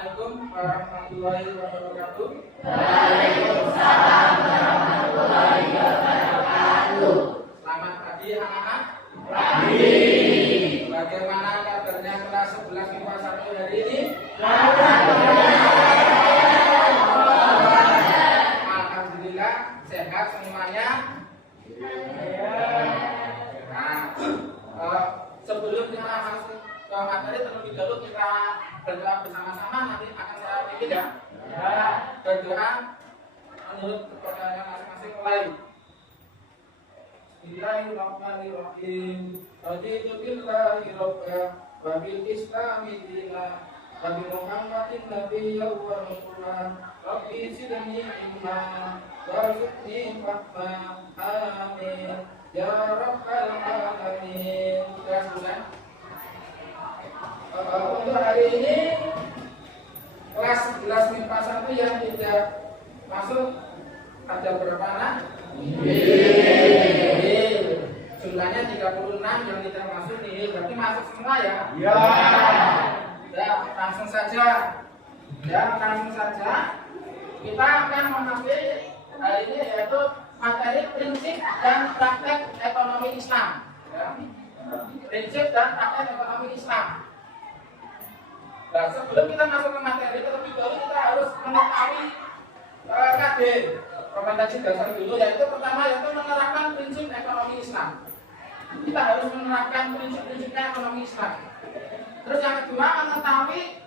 Assalamualaikum warahmatullahi wabarakatuh. Waalaikumsalam warahmatullahi wabarakatuh. Selamat pagi anak-anak. Pagi. Bagaimana kabarnya kelas 11 MIPA 1 hari ini? Alhamdulillah sehat semuanya. Nah, sebelum kita masuk ke materi terlebih dahulu kita berdoa bersama-sama, nanti akan saya pimpin ya. Berdoa menurut kepercayaan masing-masing mulai. Bismillahirrahmanirrahim. Raditu billahi rabba wa bil islami dina wa bi Muhammadin nabiyyan wa rasulan. Rabbi zidni ilma warzuqni fahma. Amin. Ya rabbal alamin. Sudah selesai. Untuk hari ini kelas 11 MIPA 1 yang tidak masuk ada berapa anak? Jumlahnya 36 yang tidak masuk nih, berarti masuk semua ya? Ya. Ya, langsung saja. Ya, langsung saja. Kita akan memasuki hari ini yaitu materi prinsip dan praktek ekonomi Islam. Ya. Prinsip dan praktek ekonomi Islam. Nah, sebelum kita masuk ke materi terlebih dahulu kita harus mengetahui KD, rekomendasi dasar dulu, yaitu pertama yaitu menerapkan prinsip ekonomi Islam. Kita harus menerapkan prinsip-prinsipnya ekonomi Islam. Terus yang kedua mengetahui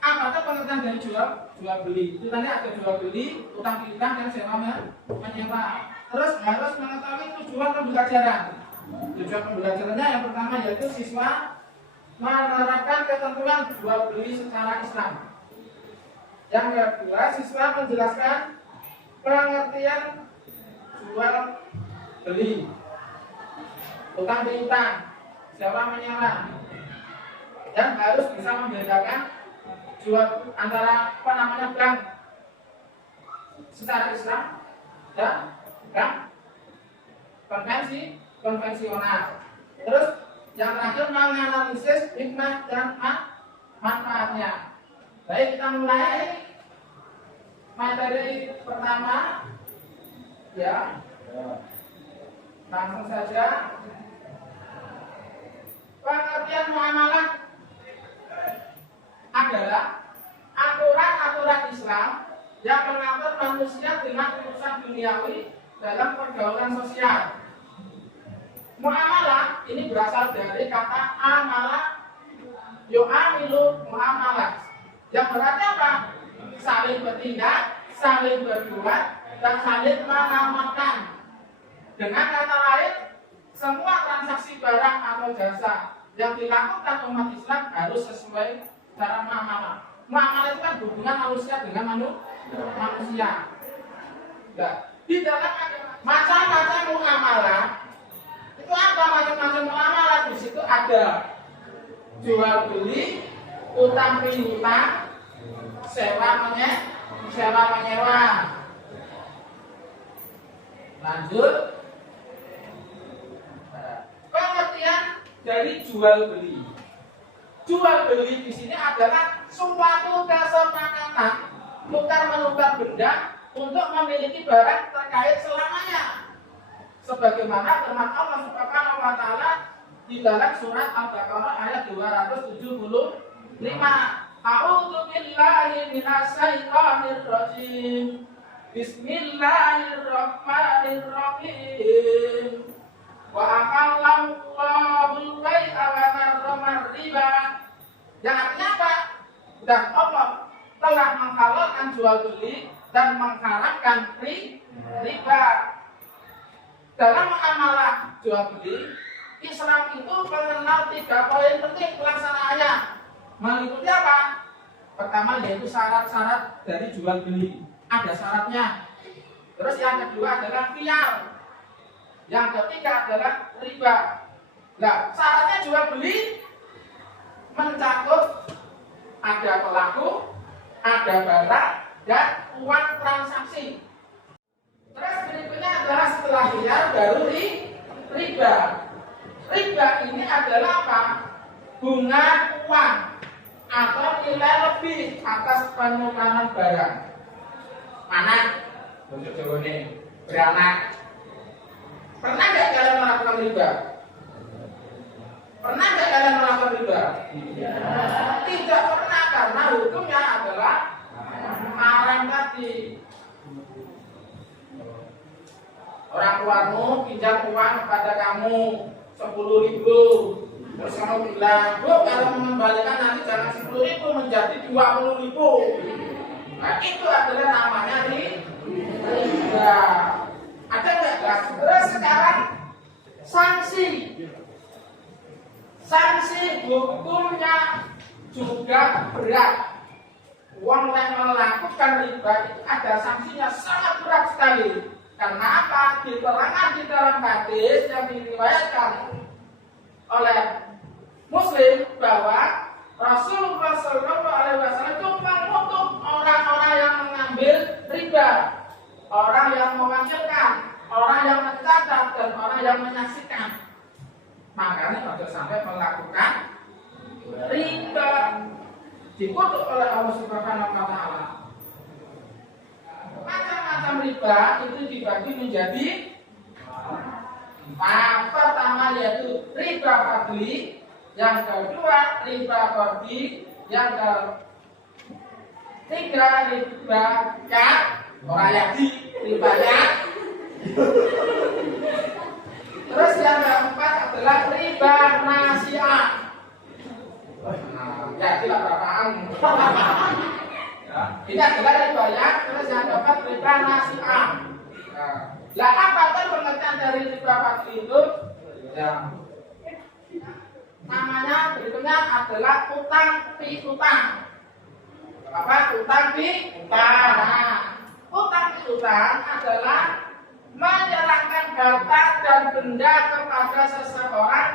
apa itu pengertian dari jual beli. Itu tadi ada jual beli, utang piutang dan sewa menyewa. Terus harus mengetahui tujuan pembelajaran. Tujuan pembelajarannya yang pertama yaitu siswa menerapkan ketentuan jual beli secara Islam. Yang kedua, siswa menjelaskan pengertian jual beli, utang piutang, sewa menyewa, dan harus bisa membedakan jual antara bank secara Islam dan bank konvensional. Terus yang terakhir menganalisis hikmah dan manfaatnya. Baik, kita mulai materi pertama ya. Langsung saja. Pengertian muamalah adalah aturan-aturan Islam yang mengatur manusia dengan urusan duniawi dalam pergaulan sosial. Muamalah ini berasal dari kata amalah, yu'amilu muamalah, yang berarti apa? Saling bertindak, saling berbuat, dan saling mengamalkan. Dengan kata lain, semua transaksi barang atau jasa yang dilakukan umat Islam harus sesuai cara muamalah. Muamalah itu kan hubungan manusia dengan manusia. Nah, di dalam macam-macam muamalah, itu apa macam-macam muamalah? Di situ ada jual beli, utang piutang, sewa menyewa. Lanjut. Pengertian dari jual beli. Jual beli di sini adalah suatu kesepakatan tukar menukar benda untuk memiliki barang terkait selamanya. Sebagaimana firman Allah Subhanahu wa taala di dalam surat Al-Baqarah ayat 275. A'udzu billahi minasy syaithanir rajim. Bismillahirrahmanirrahim. Wa ahallallahu bai'a wa harrama riba. Yang artinya apa? Dan Allah telah menghalalkan jual beli dan mengharamkan riba. Dalam muamalah jual beli, Islam itu mengenal 3 poin penting pelaksanaannya. Meliputi apa? Pertama yaitu syarat-syarat dari jual beli. Ada syaratnya. Terus yang kedua adalah khiyar. Yang ketiga adalah riba. Nah, syaratnya jual beli mencakup ada pelaku, ada barang, dan uang transaksi. Terus berikutnya adalah setelah khiyar baru riba. Riba ini adalah apa? Bunga uang atau nilai lebih atas penukaran barang. Mana? Untuk Jawa ini beranak. Pernah nggak kalian melakukan riba? Pernah nggak kalian melakukan riba? Tidak pernah, karena hukumnya adalah haram tadi. Orang tuamu pinjam uang kepada kamu 10.000, terus kamu bilang, Bu, kalau mengembalikan nanti jangan 10.000 menjadi 20.000. Nah, itu adalah namanya riba. Ada nggak? Terus sekarang sanksi hukumnya juga berat. Uang yang melakukan riba itu ada sanksinya sangat berat sekali. Karena apa? Diterangkan di dalam hadis yang diriwayatkan oleh Muslim bahwa Rasulullah SAW itu mengutuk orang-orang yang mengambil riba, orang yang mewakilkan, orang yang mencatat, dan orang yang menyaksikan. Makanya tidak sampai melakukan riba, dikutuk oleh Allah Subhanahu wa Ta'ala. Macam-macam riba itu dibagi menjadi 4. Pertama yaitu riba fadli, yang kedua riba qardi, yang ketiga riba kad, orang yadi ribanya. Terus yang keempat adalah riba nasi'ah. Jadilah berapaan? Ini adalah ribanya. Terus yang keempat riba nasi'ah. Lah apa kan pengertian dari riba fadli itu? Ya. Namanya berikutnya adalah utang piutang. Apa? Utang piutang. Nah, utang piutang adalah menyerahkan harta dan benda kepada seseorang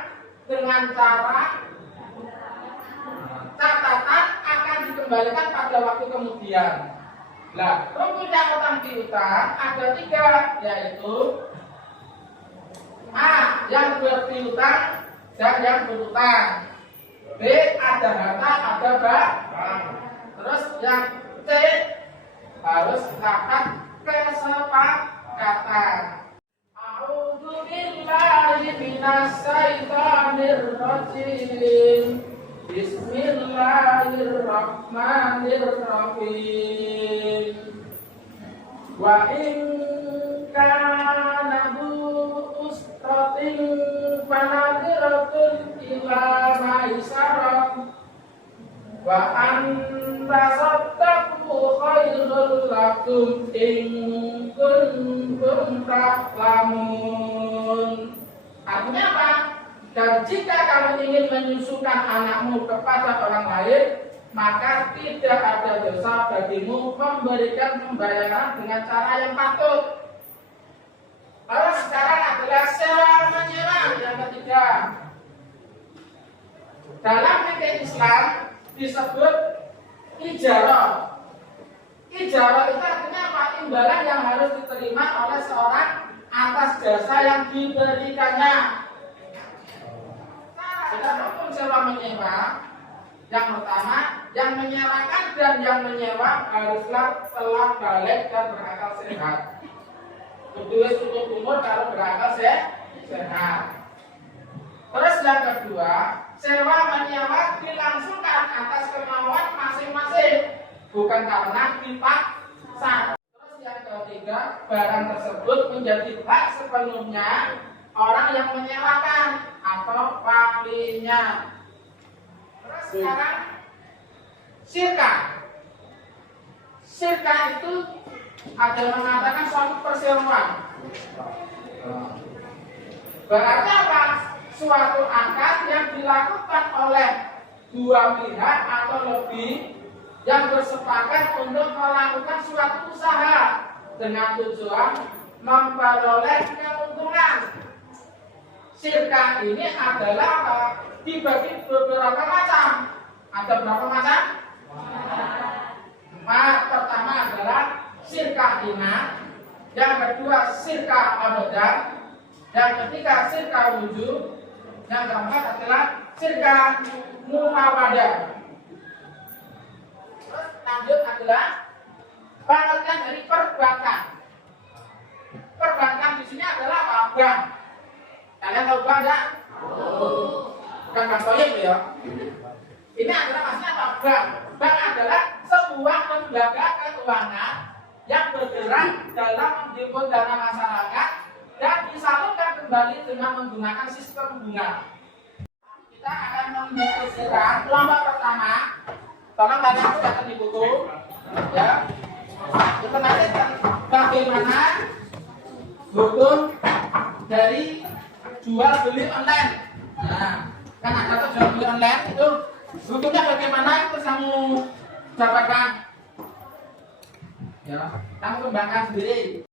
dengan cara catatan akan dikembalikan pada waktu kemudian. Nah, rukunnya utang piutang ada 3, yaitu A. Yang berpiutang dan yang berutang. B. Ada harta, ada barang. Terus yang C. Harus dapat kesepakatan. A'udzu billahi minasy syaithanir rajim. Bismillahirrahmanirrahim. Wa in kana bu usratin fanadiratun ila maisarah wa anta sattaqu khairul lakum in kuntum ta'lamun. Artinya apa? Dan jika kamu ingin menyusukan anakmu kepada orang lain, maka tidak ada dosa bagimu memberikan pembayaran dengan cara yang patut. Lalu sekarang adalah sewa menyewa yang ketiga. Dalam fikih Islam disebut ijarah. Ijarah itu artinya apa? Imbalan yang harus diterima oleh seorang atas jasa yang diberikannya. Dalam hukum sewa menyewa, yang pertama, yang menyewakan dan yang menyewa haruslah telah balik dan berakal sehat. Kedua cukup umur kalau berakal sehat. Terus yang kedua, sewa menyewa dilangsungkan atas kemauan masing-masing, bukan karena dipaksa. Terus yang ketiga, barang tersebut menjadi hak sepenuhnya orang yang menyewakan atau walinya. Terus sekarang syirka. Syirka itu adalah mengatakan suatu perseroan. Berarti apa? Suatu akad yang dilakukan oleh dua pihak atau lebih yang bersepakat untuk melakukan suatu usaha dengan tujuan memperoleh keuntungan. Syirka ini adalah dibagi beberapa macam. Ada berapa macam? 4. Pertama adalah syirka inat, yang kedua syirka abadan, yang ketiga syirka wujud, yang keempat adalah syirka mufawadah. Terus lanjut adalah pengertian dari perbankan. Perbankan di sini adalah apa? Bank. Kalian tahu bank enggak? Bukan bank soyem ya. Ini adalah maksudnya apa? Bank. Bank adalah sebuah lembaga keuangan yang bergerak dalam menghimpun dana masyarakat dan disalurkan kembali dengan menggunakan sistem bunga. Kita akan mendiskusikan kelompok pertama. Tolong kalian catat di buku, ya. Kita nanti bagaimana hukum dari jual beli online. Nah, kan ada tuh jual beli online itu hukumnya bagaimana itu kamu dapatkan, ya. Kamu kembangkan sendiri.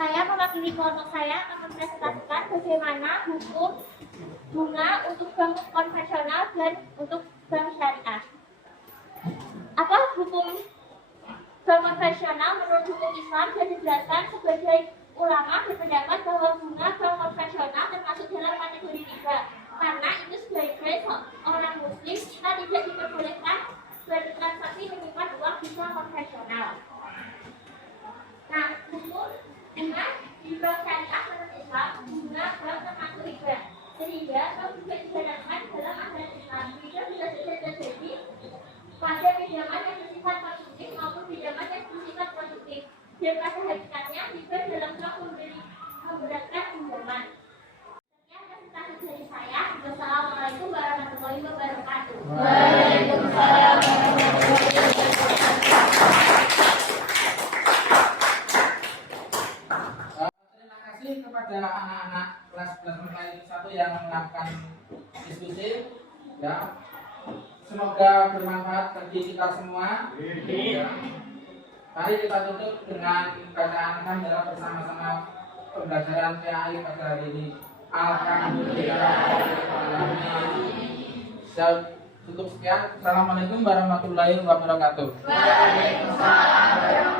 Saya mewakili kelompok saya akan mempresentasikan bagaimana hukum bunga untuk bank konvensional dan untuk bank syariah. Apa hukum bank konvensional menurut hukum Islam dan dijelaskan sebagai ulama berpendapat bahwa bunga bank konvensional termasuk dalam kategori riba karena itu sebagai orang muslim kita tidak diperbolehkan bertransaksi menyimpan uang di bank konvensional. Nah, hukum bunga di bank syariah menurut Islam bunga bank termasuk riba sehingga bank juga dibenarkan dalam ajaran Islam. Riba bisa terjadi pada pinjaman yang bersifat konsumtif maupun pinjaman yang bersifat produktif. Dan pada hakikatnya riba dalam hal memberatkan pinjaman. Sekian presentasi dari saya. Wassalamualaikum warahmatullahi wabarakatuh. Waalaikumsalam. Terima kasih kepada anak-anak kelas 11 1 yang melakukan diskusi, ya. Semoga bermanfaat bagi kita semua. Ya. Mari kita tutup dengan bacaan hamdalah bersama-sama pembelajaran PAI pada hari ini. Alhamdulillah. Saya tutup sekian. Assalamualaikum warahmatullahi wabarakatuh. Waalaikumsalam.